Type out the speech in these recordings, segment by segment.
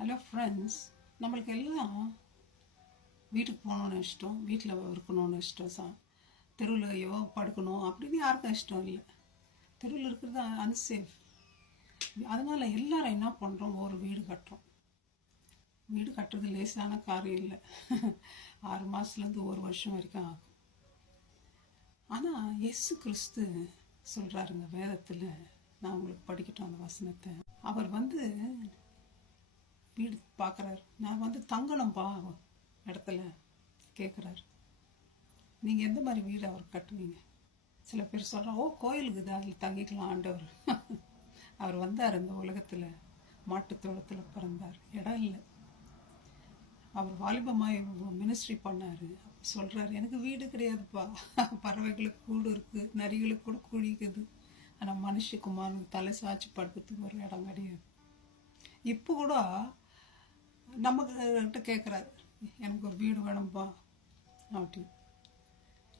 Hello friends, நம்மளுக்கு எல்லாம் வீட்டுக்கு போகணுன்னு இஷ்டம், வீட்டில் இருக்கணும்னு இஷ்டம், தெருவிலையோ படுக்கணும் அப்படின்னு யாருக்கும் இஷ்டம் இல்லை. தெருவில் இருக்கிறது அன்சேஃப். அதனால் எல்லாரும் என்ன பண்ணுறோம், ஒரு வீடு கட்டுறோம். வீடு கட்டுறது லேசான காரியம் இல்லை. 6 மாதத்துலேருந்து 1 வருஷம் வரைக்கும் ஆகும். ஆனால் இயேசு கிறிஸ்து சொல்கிறாருங்க வேதத்தில், நான் உங்களுக்கு படிக்கட்டும் அந்த வசனத்தை. அவர் வீடு பார்க்குறாரு. நான் தங்கணும்பா இடத்துல கேட்குறாரு. நீங்கள் எந்த மாதிரி வீடு அவர் கட்டுவீங்க? சில பேர் சொல்கிறோம், கோயிலுக்கு தான் அதில் தங்கிக்கலாம் ஆண்டவர். அவர் வந்தார் இந்த உலகத்தில், மாட்டுத்தோளத்தில் பிறந்தார், இடம் இல்லை. அவர் வாலிபமாக மினிஸ்ட்ரி பண்ணார். சொல்கிறார், எனக்கு வீடு கிடையாதுப்பா, பறவைகளுக்கு கூடு இருக்குது, நரிகளுக்கு கூட குடிக்குது, ஆனால் மனுஷகுமாரனுக்கு தலை சாய்ச்சி படுக்கிறதுக்கு ஒரு இடம் கிடையாது. இப்போ கூட நம்மக்கிட்ட கேட்குறாரு, எனக்கு ஒரு வீடு வேணும்பா அப்படி.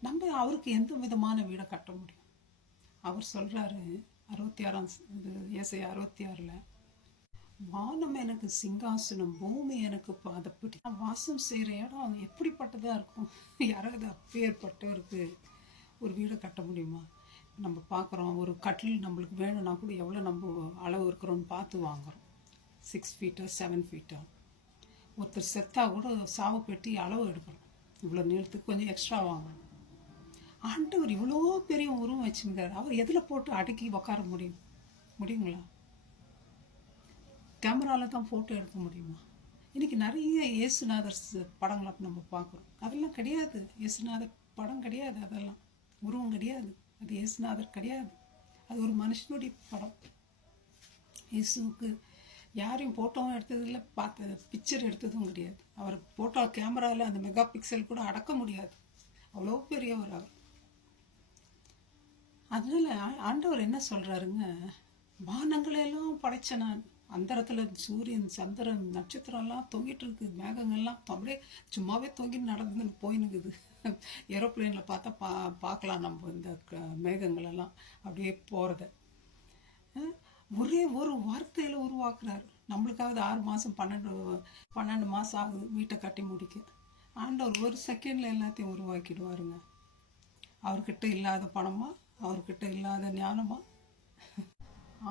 நம்ம அவருக்கு எந்த விதமான வீடை கட்ட முடியும்? அவர் சொல்கிறாரு 66 ஏசாயா 66, வானம் எனக்கு சிங்காசனம், பூமி எனக்கு பாதப்படி. வாசம் செய்கிற இடம் எப்படிப்பட்டதாக இருக்கும்? யாராவது அப்பேற்பட்டவருக்கு ஒரு வீடை கட்ட முடியுமா? நம்ம பார்க்குறோம், ஒரு கட்டில் நம்மளுக்கு வேணும்னா கூட எவ்வளோ நம்ம அளவு இருக்கிறோன்னு பார்த்து வாங்குகிறோம். 6 ஃபீட்டா 7 ஃபீட்டா. ஒருத்தர் செத்தா கூட சாவு பெட்டி அளவு எடுக்கணும், இவ்வளோ நீளத்துக்கு கொஞ்சம் எக்ஸ்ட்ரா வாங்கணும். ஆண்டவர் இவ்வளோ பெரிய உருவம் வச்சுருந்தார். அவர் எதில் போட்டு அடக்கி உக்கார முடியுங்களா? கேமராவில் தான் ஃபோட்டோ எடுக்க முடியுமா? இன்றைக்கி நிறைய இயேசுநாதர் படங்களை நம்ம பார்க்குறோம். அதெல்லாம் கிடையாது, இயேசுநாதர் படம் கிடையாது, அதெல்லாம் உருவம் கிடையாது, அது இயேசுநாதர் கிடையாது. அது ஒரு மனுஷனுடைய படம். இயேசுவுக்கு யாரையும் ஃபோட்டோவும் எடுத்ததில்லை, பிக்சர் எடுத்ததும் கிடையாது. அவர் ஃபோட்டோ கேமராவில் அந்த மெகா பிக்சல் கூட அடக்க முடியாது, அவ்வளோ பெரியவர் அவர். அதனால் ஆண்டவர் என்ன சொல்கிறாருங்க, வானங்களெல்லாம் படைச்ச நான், அந்தரத்தில் சூரியன் சந்திரன் நட்சத்திரம்லாம் தொங்கிட்டு இருக்கு, மேகங்கள்லாம் அப்படியே சும்மாவே தொங்கி நடந்து போயினுக்குது. ஏரோப்ளேனில் பார்த்தா பார்க்கலாம் நம்ம இந்த மேகங்களெல்லாம் அப்படியே போகிறத. ஒரே ஒரு வார்த்தையில் உருவாக்குறாரு. நம்மளுக்காவது 6 மாதம் 12 மாதம் ஆகுது வீட்டை கட்டி முடிக்க. ஆண்டவர் ஒரு செகண்டில் எல்லாத்தையும் உருவாக்கிடுவாருங்க. அவர்கிட்ட இல்லாத பணமா, அவர்கிட்ட இல்லாத ஞானமா?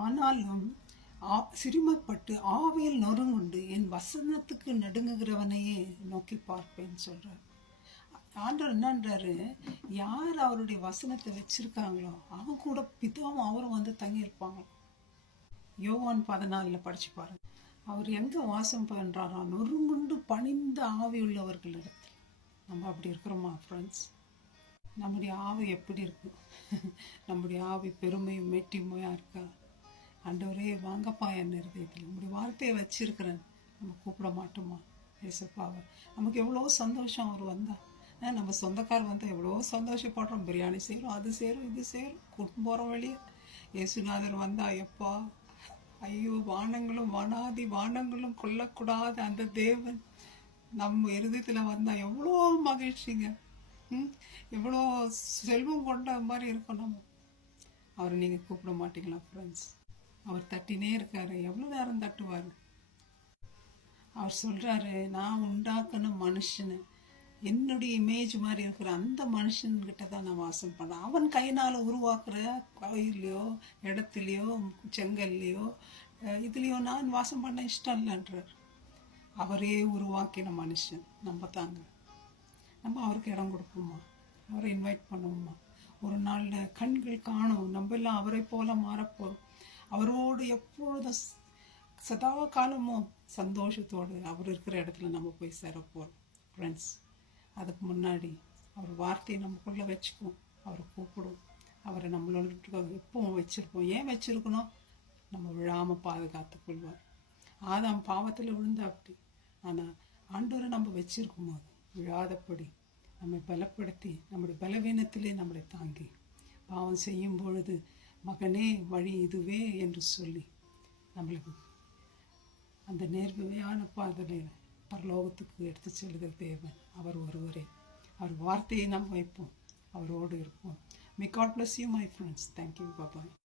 ஆனாலும் சிறுமைப்பட்டு ஆவியில் நொறுங்குண்டு என் வசனத்துக்கு நடுங்குகிறவனையே நோக்கி பார்ப்பேன்னு சொல்கிறார். ஆண்டவர் என்னன்றாரு, யார் அவருடைய வசனத்தை வச்சிருக்காங்களோ அவங்க கூட பிதாவும் அவரும் தங்கியிருப்பாங்க. யோவான் 14 படிச்சு பாருங்க. அவர் எங்கே வாசம் பண்ணுறாரா? நொறுங்குண்டு பணிந்த ஆவி உள்ளவர்களிடத்தில். நம்ம அப்படி இருக்கிறோமா ஃப்ரெண்ட்ஸ்? நம்முடைய ஆவி எப்படி இருக்கு? நம்முடைய ஆவி பெருமையும் மெட்டிமையாக இருக்கா? ஆண்டவரே வாங்கப்பா என் இருதயத்தில் நம்முடைய வார்த்தையை வச்சிருக்கிறேன், நம்ம கூப்பிட மாட்டோமா ஏசப்பாவை? நமக்கு எவ்வளோ சந்தோஷம் அவர் வந்தால். நம்ம சொந்தக்கார் வந்தால் எவ்வளோ சந்தோஷப்படுறோம், பிரியாணி செய்கிறோம், அது செய்கிறோம், இது செய்கிறோம், கூட்டு போகிறோம் வெளியே. இயேசுநாதர் வந்தால் எப்பா, ஐயோ, வானங்களும் வனாதி வானங்களும் கொல்லக்கூடாத அந்த தேவன் நம்ம இருதயத்தில் வந்தால் எவ்வளோ மகிழ்ச்சிங்க. எவ்வளோ செல்வம் கொண்ட மாதிரி இருக்கும் நம்ம. அவரை நீங்கள் கூப்பிட மாட்டீங்களா ஃப்ரெண்ட்ஸ்? அவர் தட்டினே இருக்காரு, எவ்வளோ நேரம் தட்டுவார்? அவர் சொல்கிறாரு, நான் உண்டாக்குன மனுஷனை என்னுடைய இமேஜ் மாதிரி இருக்கிற அந்த மனுஷன்கிட்ட தான் நான் வாசம் பண்ணேன். அவன் கையினால் உருவாக்குற கோயிலையோ இடத்துலையோ செங்கல்லையோ இதுலேயோ நான் வாசம் பண்ண இஷ்டம் இல்லைன்றார். அவரே உருவாக்கின மனுஷன் நம்ம தாங்க. நம்ம அவருக்கு இடம் கொடுப்போமா? அவரை இன்வைட் பண்ணுவோமா? ஒரு நாளில் கண்கள் காணும், நம்ம எல்லாம் அவரை போல மாறப்போகிறோம். அவரோடு எப்பொழுதும் சதா காலமும் சந்தோஷத்தோடு அவர் இருக்கிற இடத்துல நம்ம போய் சேரப்போகிறோம் ஃப்ரெண்ட்ஸ். அதுக்கு முன்னாடி அவர் வார்த்தையை நமக்குள்ளே வச்சுக்குவோம், அவரை கூப்பிடுவோம், அவரை நம்மளோட எப்பவும் வச்சுருப்போம். ஏன் வச்சுருக்கணும்? நம்ம விழாமல் பாதுகாத்து கொள்வார். ஆதாம் பாவத்தில் விழுந்தா அப்படி, ஆனால் ஆண்டவரை நம்ம வச்சிருக்கும் போது விழாதபடி நம்மை பலப்படுத்தி நம்முடைய பலவீனத்திலே நம்மளை தாங்கி பாவம் செய்யும் பொழுது மகனே வழி இதுவே என்று சொல்லி நம்மளுக்கு அந்த நேர்மையான பாதையில் பரலோகத்துக்கு எடுத்து செல்கிற தேவன் அவர் ஒருவரே. அவர் வார்த்தையை நாம் வைப்போம், அவரோடு இருப்போம். May God bless you, my friends. Thank you. Bye-bye.